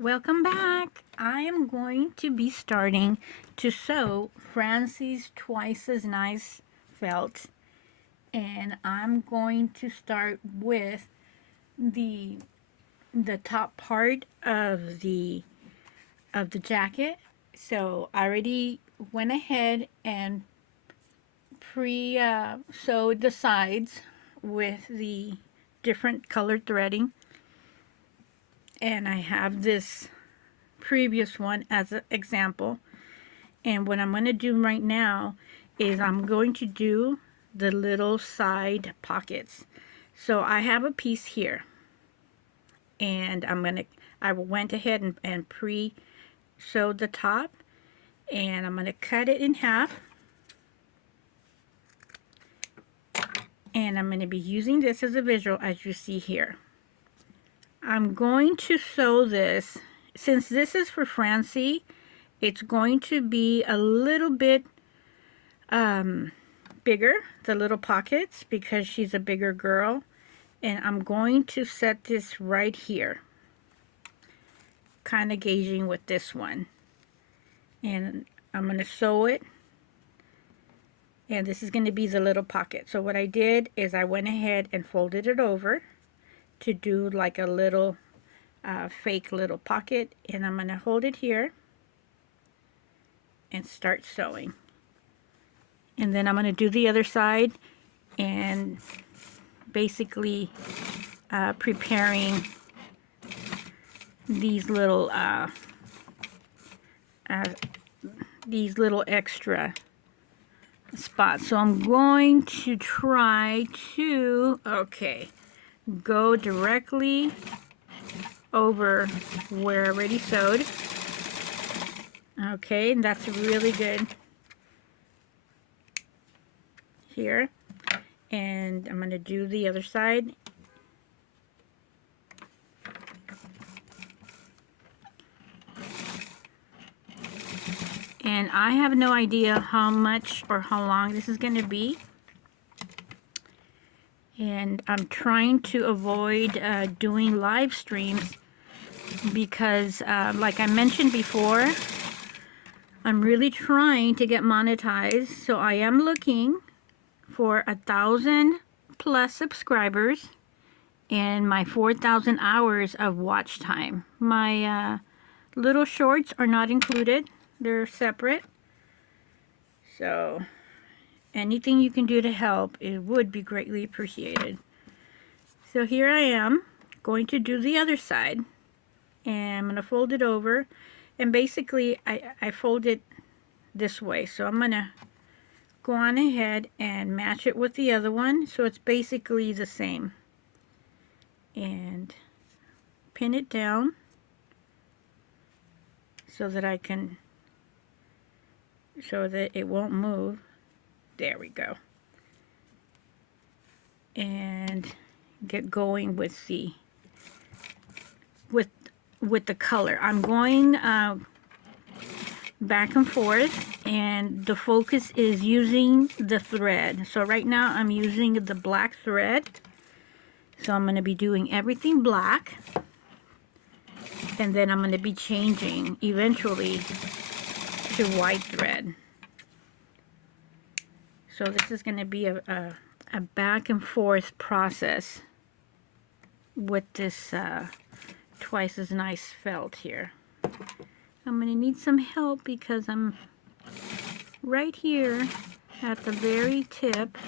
Welcome back. I am going to be starting to sew Francie's Twice as Nice felt, and I'm going to start with the the top part of the jacket. So I already went ahead and pre sewed the sides with the different colored threading, and I have this previous one as an example. And what I'm going to do right now is I'm going to do the little side pockets. So I have a piece here, and I went ahead and pre-sewed the top, and I'm going to cut it in half, and I'm going to be using this as a visual as you see here. I'm going to sew this, since this is for Francie, it's going to be a little bit bigger, the little pockets, because she's a bigger girl. And I'm going to set this right here, kind of gauging with this one. And I'm going to sew it. And this is going to be the little pocket. So what I did is I went ahead and folded it over to do like a little fake little pocket. And I'm going to hold it here and start sewing. And then I'm going to do the other side and basically preparing these little extra spots. So I'm going to try to go directly over where I already sewed. Okay, and that's really good here. And I'm going to do the other side. And I have no idea how much or how long this is going to be. And I'm trying to avoid doing live streams because, like I mentioned before, I'm really trying to get monetized. So I am looking for 1,000 plus subscribers and my 4,000 hours of watch time. My little shorts are not included. They're separate. So anything you can do to help, it would be greatly appreciated. So here I am going to do the other side, and I'm going to fold it over, and basically I fold it this way. So I'm going to go on ahead and match it with the other one so it's basically the same, and pin it down so that I can so that it won't move. There we go. And get going with the color. I'm going back and forth, and the focus is using the thread. So right now I'm using the black thread. So I'm going to be doing everything black, and then I'm going to be changing eventually to white thread. So this is going to be a back and forth process with this Twice as Nice felt here. I'm going to need some help because I'm right here at the very tip.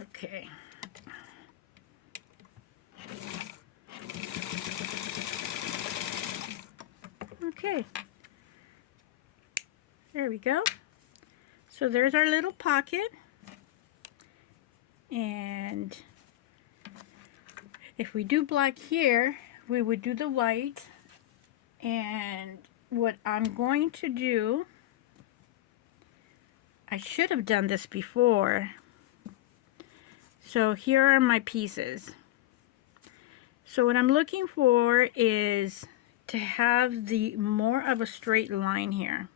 Okay. Okay. There we go. So there's our little pocket. And if we do black here, we would do the white. And what I'm going to do, I should have done this before. So here are my pieces. So what I'm looking for is to have the more of a straight line here.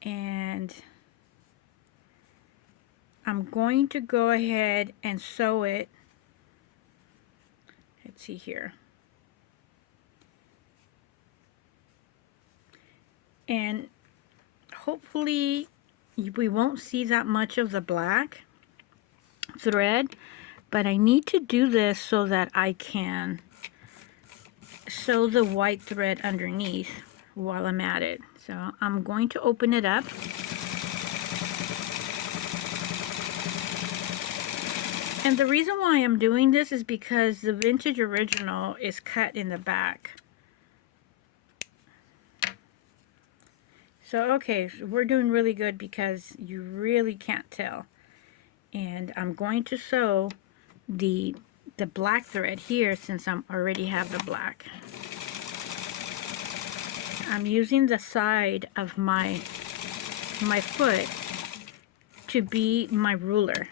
And I'm going to go ahead and sew it let's see here. And hopefully we won't see that much of the black thread, but I need to do this so that I can sew the white thread underneath while I'm at it. So I'm going to open it up. And the reason why I'm doing this is because the vintage original is cut in the back. So okay, so we're doing really good because you really can't tell. And I'm going to sew the black thread here since I already have the black. I'm using the side of my foot to be my ruler.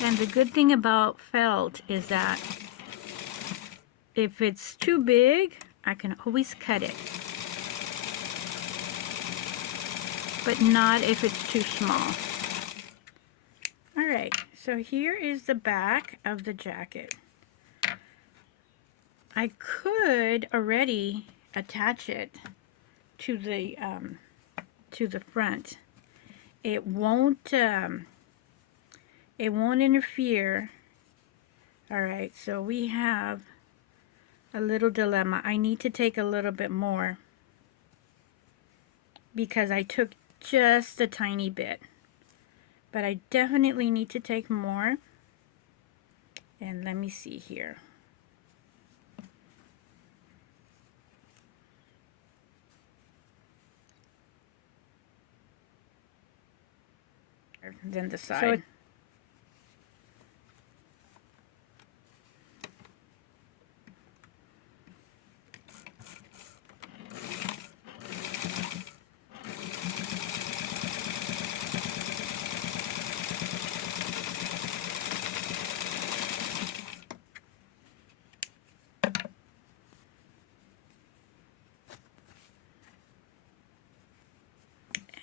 And the good thing about felt is that if it's too big, I can always cut it. But not if it's too small. Alright, so here is the back of the jacket. I could already attach it to the front. It won't interfere. Alright, so we have a little dilemma. I need to take a little bit more because I took just a tiny bit. But I definitely need to take more. And let me see here. Then the side.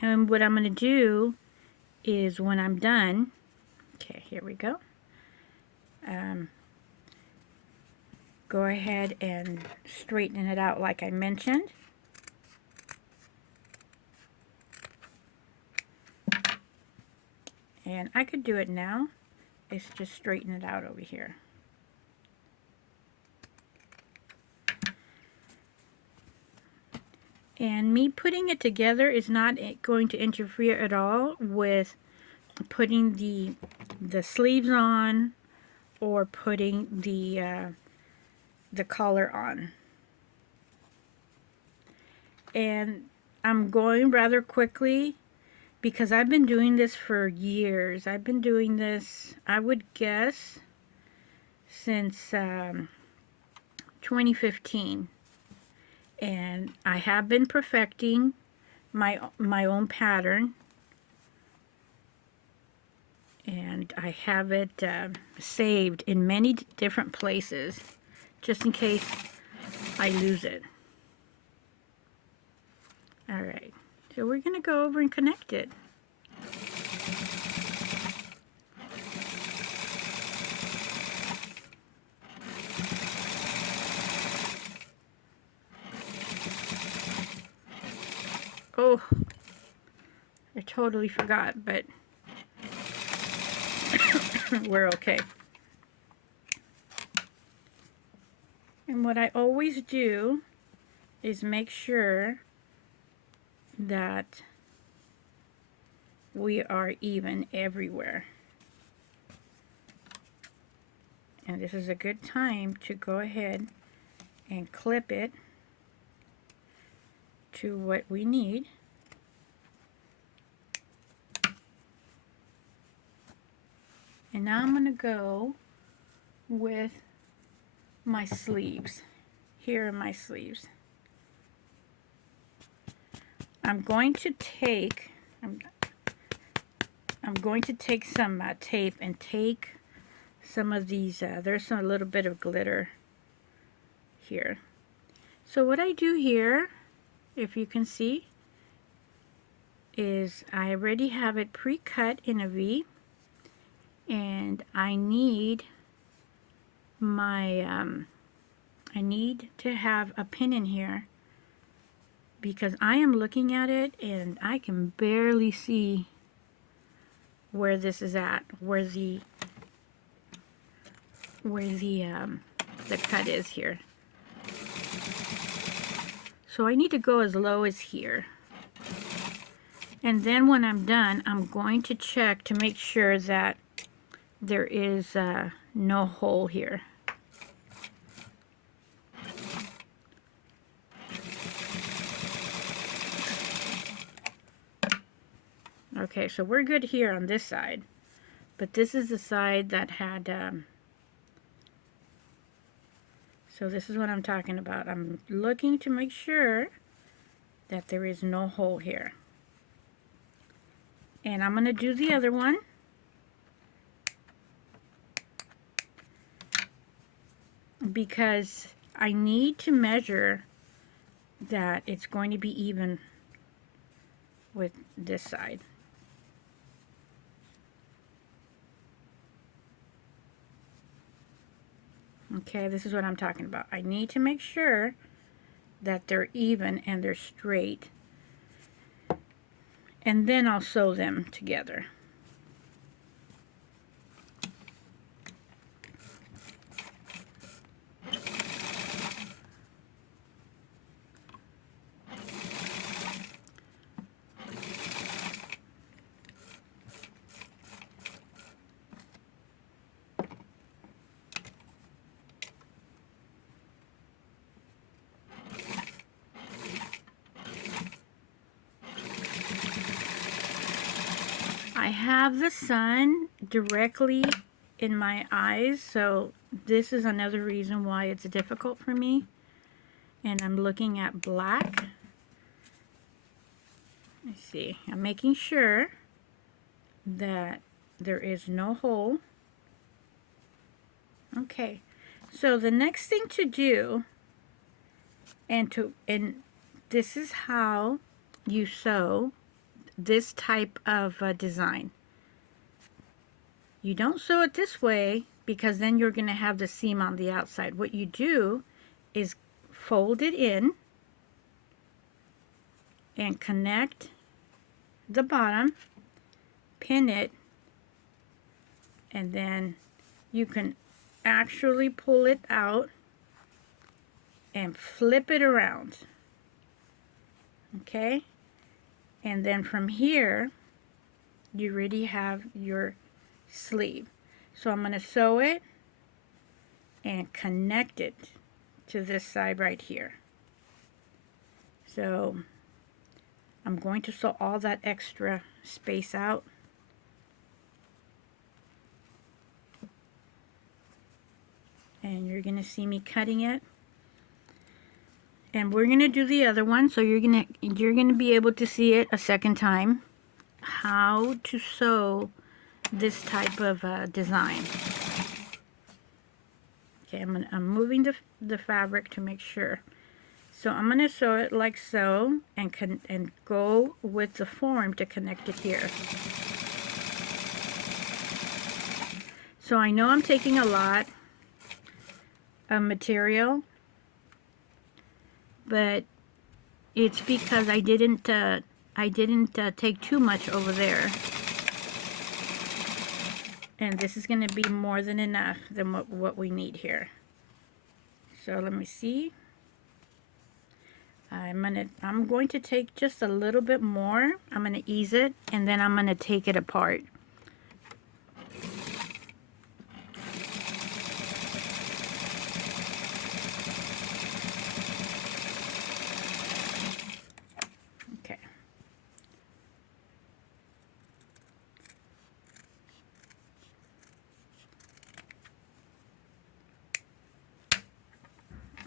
And what I'm going to do is when I'm done, okay, here we go. Go ahead and straighten it out like I mentioned. And I could do it now. It's just straighten it out over here. And me putting it together is not going to interfere at all with putting the sleeves on or putting the collar on. And I'm going rather quickly because I've been doing this for years. I've been doing this, I would guess, since 2015. And I have been perfecting my own pattern. And I have it saved in many different places, just in case I lose it. Alright, so we're going to go over and connect it. Oh, I totally forgot, but we're okay. And what I always do is make sure that we are even everywhere. And this is a good time to go ahead and clip it to what we need. And now I'm going to go with my sleeves. Here are my sleeves. I'm going to take some tape and take some of these, there's a little bit of glitter here. So what I do here if you can see, is I already have it pre-cut in a V, and I need my I need to have a pin in here because I am looking at it and I can barely see where this is at, where the cut is here. So I need to go as low as here. And then when I'm done, I'm going to check to make sure that there is no hole here. Okay, so we're good here on this side, but this is the side that had, so this is what I'm talking about. I'm looking to make sure that there is no hole here. And I'm going to do the other one. Because I need to measure that it's going to be even with this side. Okay, this is what I'm talking about. I need to make sure that they're even and they're straight. And then I'll sew them together. I have the sun directly in my eyes, so this is another reason why it's difficult for me. And I'm looking at black. Let's see, I'm making sure that there is no hole. Okay, so the next thing to do, and this is how you sew this type of design. You don't sew it this way because then you're going to have the seam on the outside. What you do is fold it in and connect the bottom, pin it, and then you can actually pull it out and flip it around. Okay? And then from here, you already have your sleeve. So I'm going to sew it and connect it to this side right here. So I'm going to sew all that extra space out. And you're going to see me cutting it. And we're going to do the other one, so you're going to be able to see it a second time, how to sew this type of design. Okay, I'm moving the fabric to make sure. So I'm going to sew it like so, and go with the form to connect it here. So I know I'm taking a lot of material, but it's because I didn't take too much over there, and this is going to be more than enough than what we need here. So let me see. I'm going to take just a little bit more. I'm going to ease it, and then I'm going to take it apart. Okay.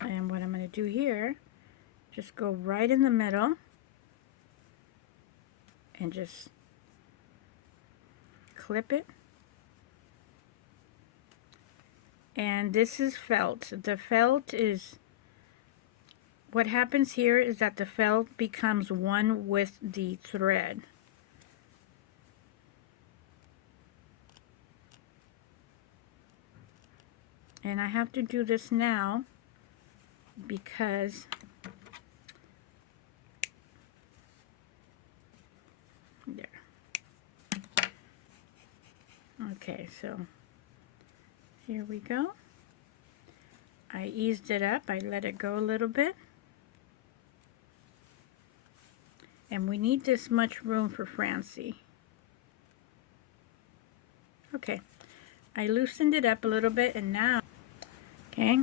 And what I'm going to do here, just go right in the middle and just clip it. And this is felt. The felt is what happens here is that the felt becomes one with the thread. And I have to do this now because there. Okay, so here we go. I eased it up. I let it go a little bit. And we need this much room for Francie. Okay, I loosened it up a little bit, and now, okay,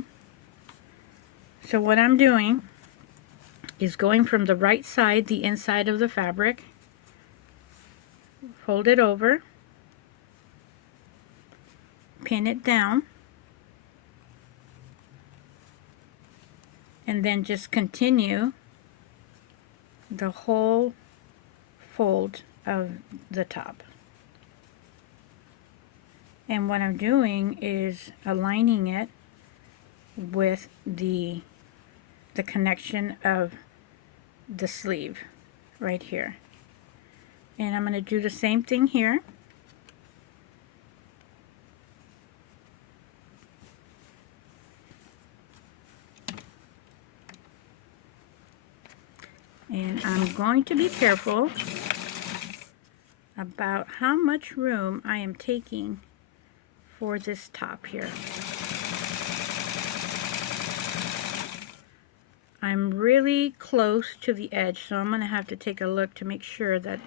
so what I'm doing is going from the right side, the inside of the fabric, fold it over, pin it down, and then just continue the whole fold of the top. And what I'm doing is aligning it with the connection of the sleeve right here. And I'm going to do the same thing here. And I'm going to be careful about how much room I am taking for this top here. I'm really close to the edge, so I'm going to have to take a look to make sure that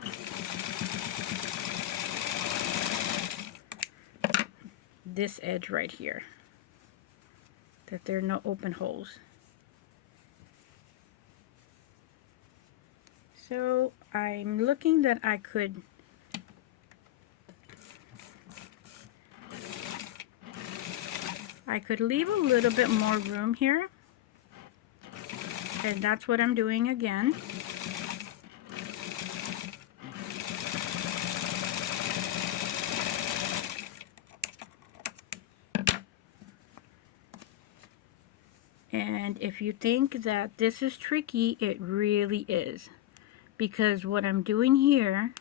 this edge right here, that there are no open holes. So I'm looking that I could leave a little bit more room here, and that's what I'm doing again. And if you think that this is tricky, it really is. Because what I'm doing here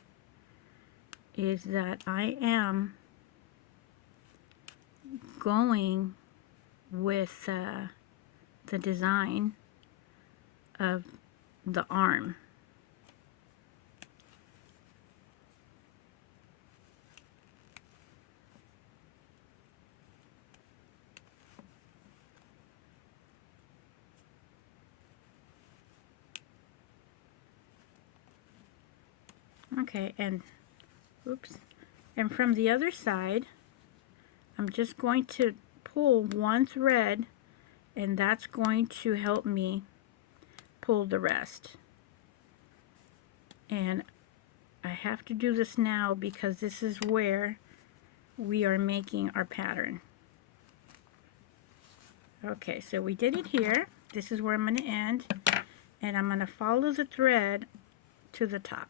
is that I am going with the design of the arm. Okay, and oops, and from the other side, I'm just going to pull one thread, and that's going to help me pull the rest. And I have to do this now because this is where we are making our pattern. Okay, so we did it here. This is where I'm going to end, and I'm going to follow the thread to the top.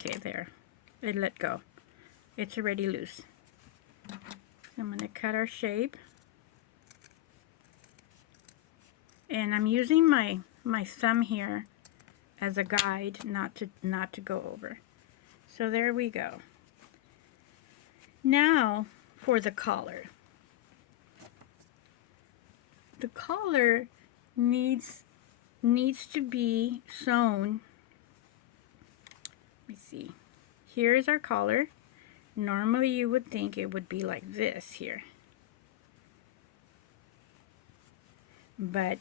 Okay, there. It let go. It's already loose. So I'm going to cut our shape. And I'm using my thumb here as a guide, not to go over. So there we go. Now for the collar. The collar needs to be sewn. Let me see. Here is our collar. Normally you would think it would be like this here. But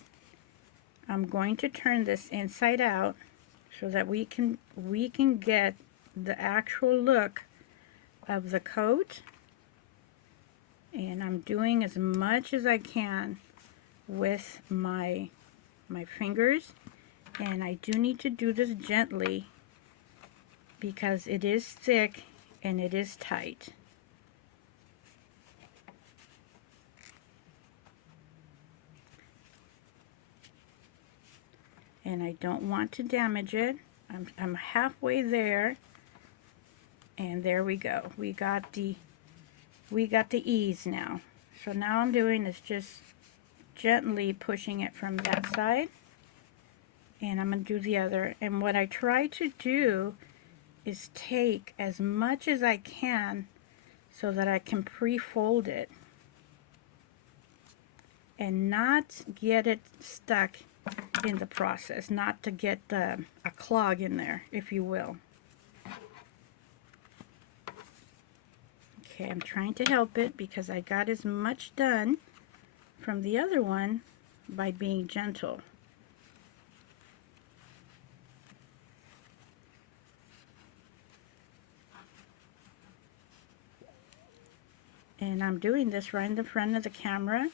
I'm going to turn this inside out so that we can get the actual look of the coat. And I'm doing as much as I can with my fingers, and I do need to do this gently because it is thick and it is tight. and I don't want to damage it. I'm halfway there, and there we go. We got the ease now. So now I'm doing is just gently pushing it from that side, and I'm going to do the other. And what I try to do is take as much as I can so that I can pre-fold it and not get it stuck in the process, not to get a clog in there, if you will. Okay, I'm trying to help it because I got as much done from the other one by being gentle. And I'm doing this right in the front of the camera.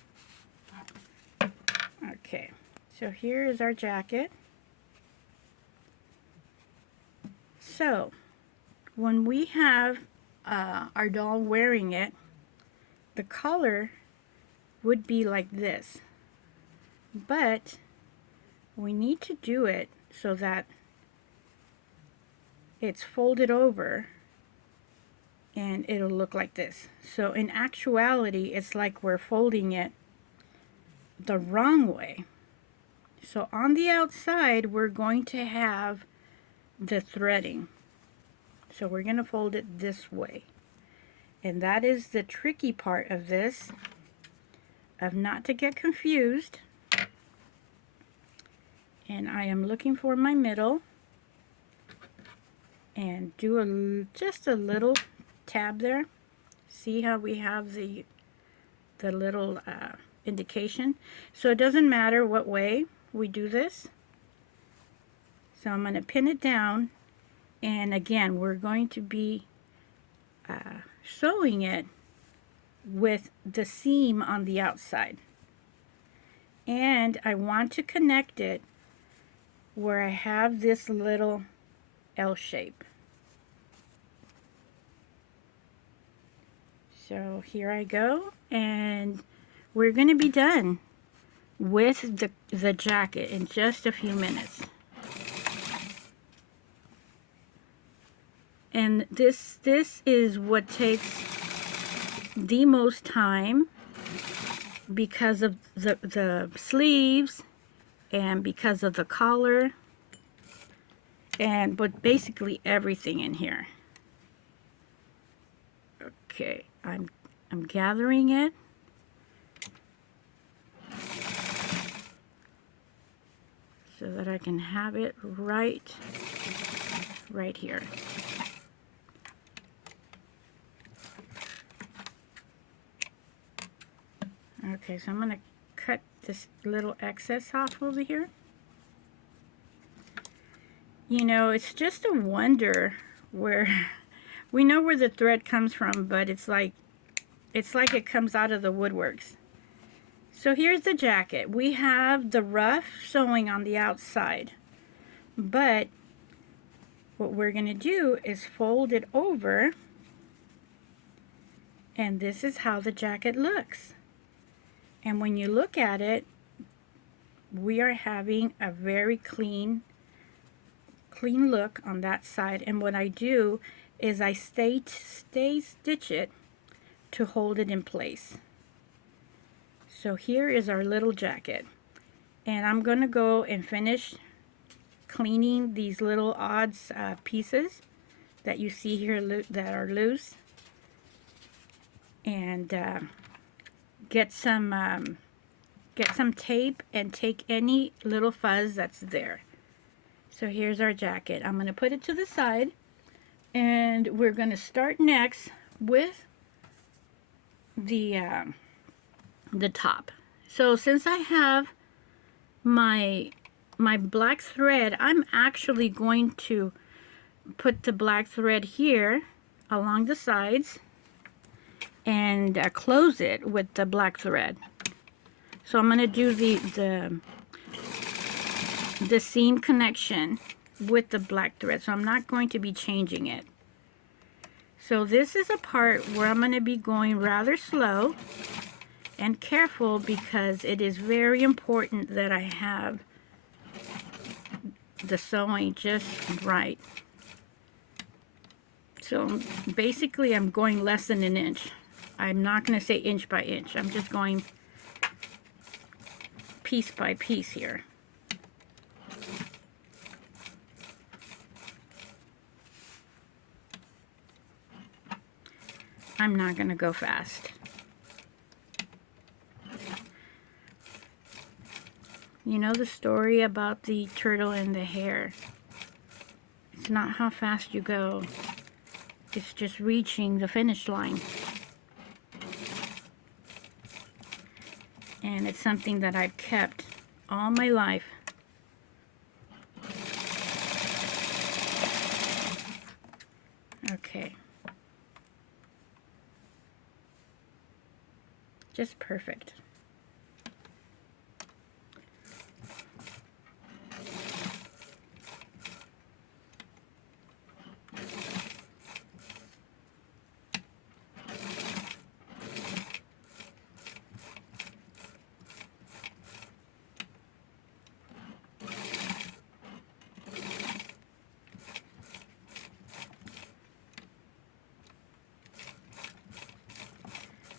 Okay, so here is our jacket. So when we have our doll wearing it, the collar would be like this, but we need to do it so that it's folded over and it'll look like this. So in actuality, it's like we're folding it the wrong way. So on the outside, we're going to have the threading. So we're going to fold it this way. And that is the tricky part of this, of not to get confused. And I am looking for my middle and do just a little tab there. See how we have the little indication? So it doesn't matter what way we do this. So I'm going to pin it down, and again we're going to be sewing it with the seam on the outside, and I want to connect it where I have this little L shape. So here I go, and we're going to be done with the jacket in just a few minutes. And this is what takes the most time because of the sleeves and because of the collar, but basically everything in here. Okay, I'm gathering it. So that I can have it right here. Okay, so I'm going to cut this little excess off over here. You know, it's just a wonder where we know where the thread comes from, but it's like it comes out of the woodworks. So here's the jacket. We have the rough sewing on the outside, but what we're going to do is fold it over, and this is how the jacket looks. And when you look at it, we are having a very clean look on that side. And what I do is I stay stitch it to hold it in place. So here is our little jacket, and I'm going to go and finish cleaning these little odds pieces that you see here that are loose, and get some tape and take any little fuzz that's there. So here's our jacket. I'm going to put it to the side, and we're going to start next with the top. So since I have my black thread, I'm actually going to put the black thread here along the sides and close it with the black thread. So I'm going to do the seam connection with the black thread, so I'm not going to be changing it. So this is a part where I'm going to be going rather slow and careful, because it is very important that I have the sewing just right. So basically I'm going less than an inch. I'm not going to say inch by inch. I'm just going piece by piece here. I'm not going to go fast. You know the story about the turtle and the hare? It's not how fast you go. It's just reaching the finish line. And it's something that I've kept all my life. Okay. Just perfect.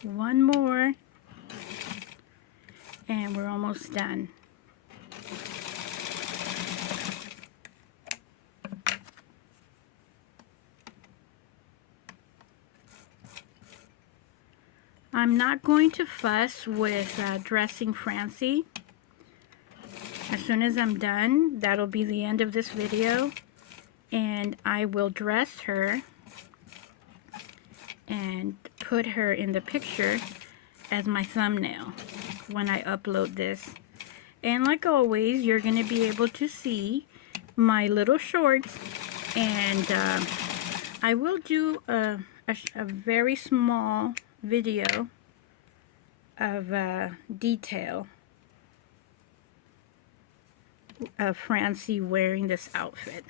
One more, and we're almost done. I'm not going to fuss with dressing Francie. As soon as I'm done, that'll be the end of this video, and I will dress her and put her in the picture as my thumbnail when I upload this. And like always, you're going to be able to see my little shorts, and I will do a very small video of detail of Francie wearing this outfit.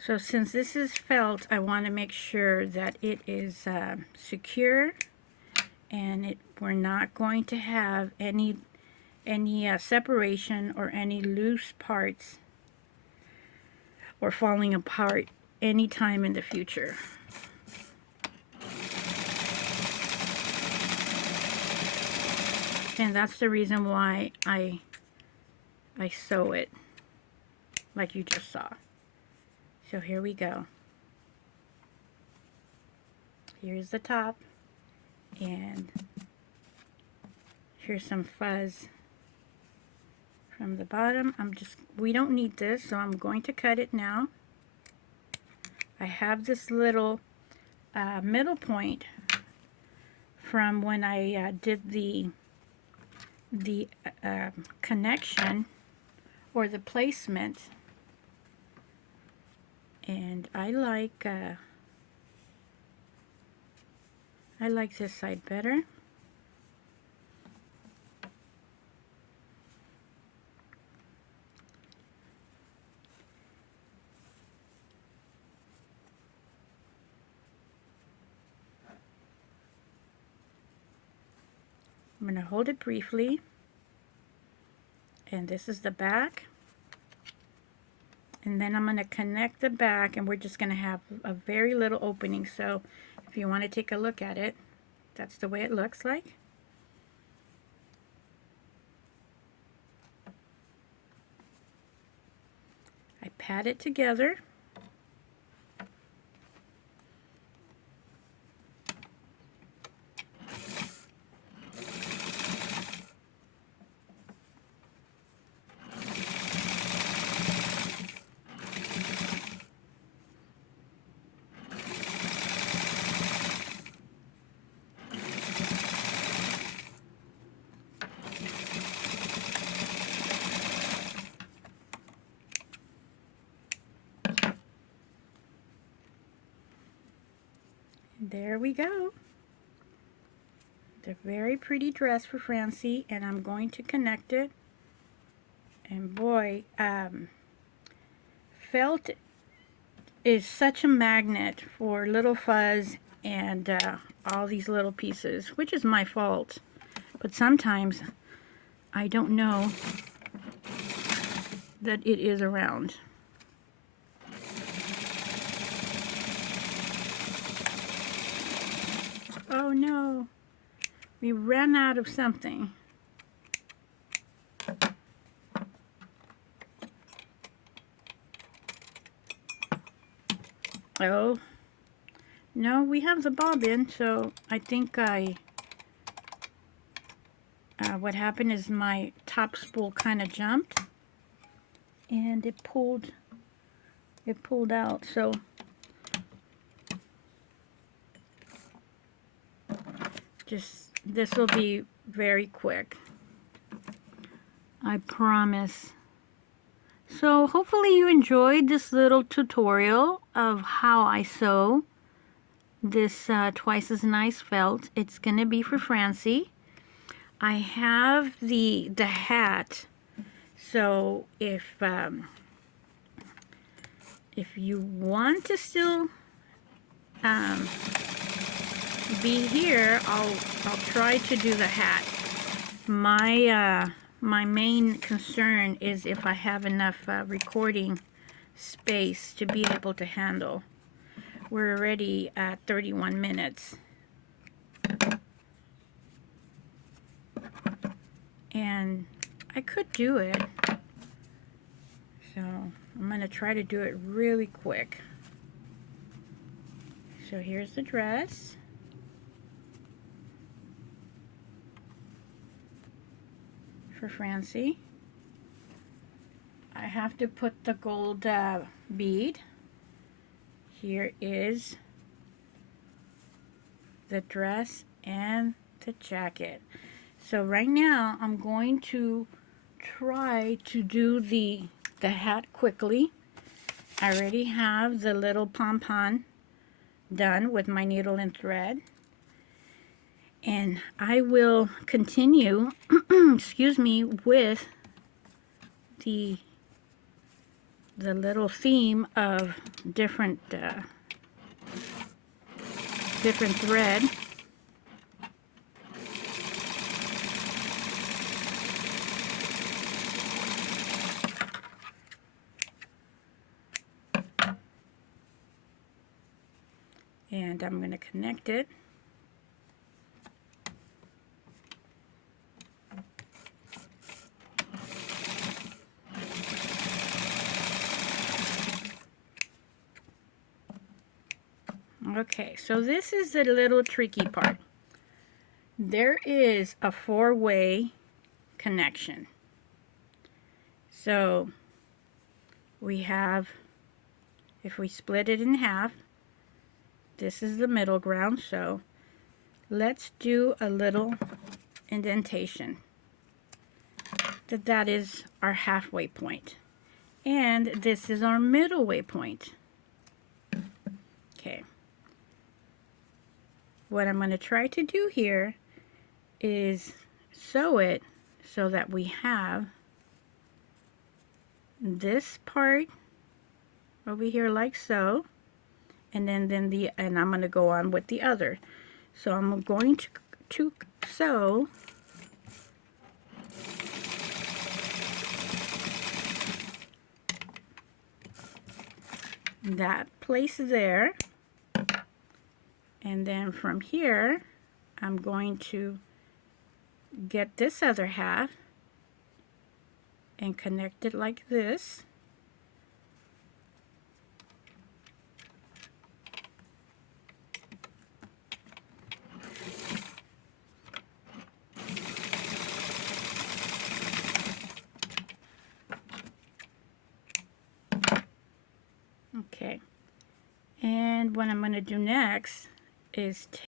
So since this is felt, I want to make sure that it is secure, and we're not going to have any separation or any loose parts or falling apart anytime in the future. And that's the reason why I sew it like you just saw. So here we go. Here's the top, and here's some fuzz from the bottom. We don't need this, so I'm going to cut it now. I have this little middle point from when I did the connection or the placement, and I like this side better. I'm going to hold it briefly, and this is the back, and then I'm going to connect the back, and we're just going to have a very little opening. So if you want to take a look at it, that's the way it looks like. I pat it together. There we go. The very pretty dress for Francie, and I'm going to connect it. And boy, felt is such a magnet for little fuzz and all these little pieces, which is my fault. But sometimes I don't know that it is around. Oh no, we ran out of something. Oh, no, we have the bobbin, so I think what happened is my top spool kind of jumped and it pulled out. So this will be very quick, I promise. So hopefully you enjoyed this little tutorial of how I sew this twice as nice felt. It's gonna be for Francie. I have the hat, so if you want to still be here, I'll try to do the hat. My main concern is if I have enough recording space to be able to handle. We're already at 31 minutes. And I could do it. So I'm going to try to do it really quick. So here's the dress. For Francie. I have to put the gold bead. Here is the dress and the jacket. So right now I'm going to try to do the hat quickly. I already have the little pom-pom done with my needle and thread. And I will continue, excuse me, with the little theme of different thread. And I'm going to connect it. Okay, so this is the little tricky part. There is a four-way connection. So we have, if we split it in half, this is the middle ground. So let's do a little indentation. That is our halfway point. And this is our middle way point. Okay. What I'm going to try to do here is sew it so that we have this part over here like so, and then and I'm going to go on with the other. So I'm going to sew that place there. And then from here, I'm going to get this other half and connect it like this. Okay. And what I'm going to do next is